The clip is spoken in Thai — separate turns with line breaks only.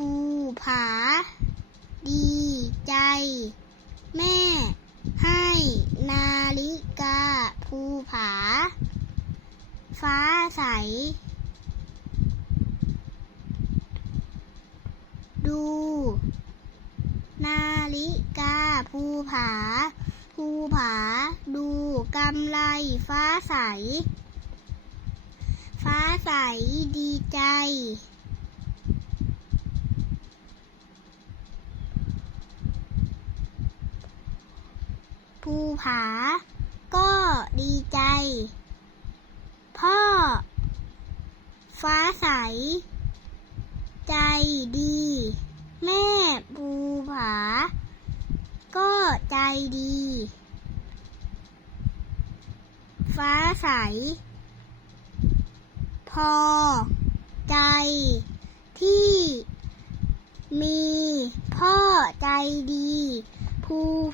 ภูผา ดีใจ แม่ ให้นาฬิกาภูผา ฟ้าใส ดู นาฬิกาภูผาภูผา ดูกำไรฟ้าใส ฟ้าใสดีใจ ภูผา ก็ดีใจ พ่อ ฟ้าใส ใจดี แม่ภูผา ก็ใจดี ฟ้าใส พอ ใจ ที่มีพ่อใจดี ภู